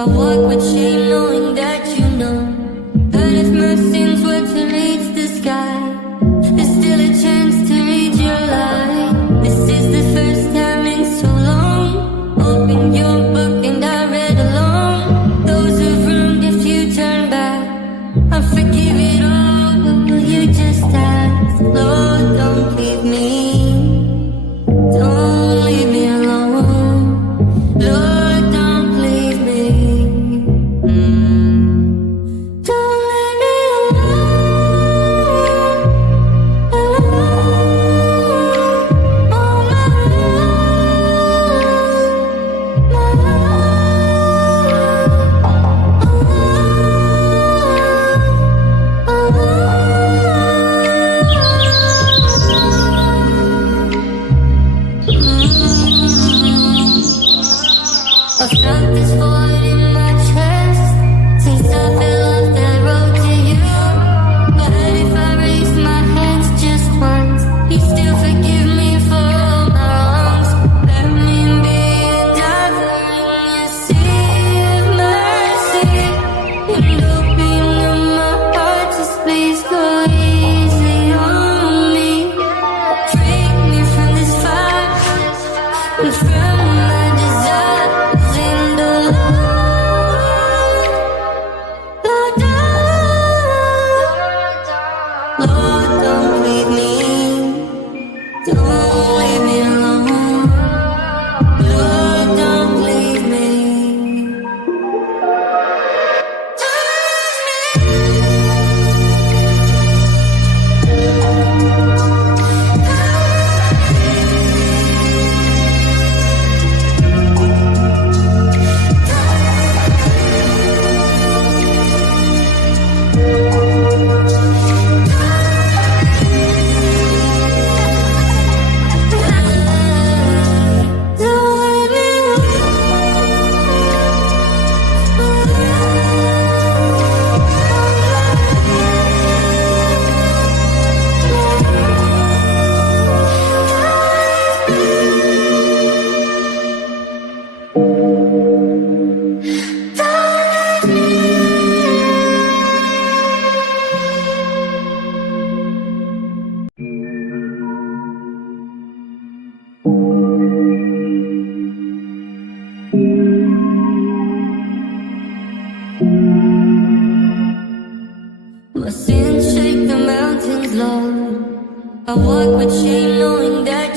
I walk with shame knowing that you know that if my sins were to reach the sky, there's still a chance to read your light. This is the first time in so long. Open your book and I read along. Those who've wronged, if you turn back, I'll forgive it all. But will you just ask, Lord, don't leave me. Don't leave me alone. Lord, don't leave me. Don't leave me alone. Alone. On my I felt this void in my chest since I fell off that road to you. But if I raise my hands just once, you still forgive me for all my wrongs. Let me be a diver in your sea of mercy, and open up my heart, just please go easy on me. Free me from this fire and from my desires. Lord, don't leave me. Don't leave me alone. Lord, don't leave me. My sins shake the mountains, Lord. I walk with shame knowing that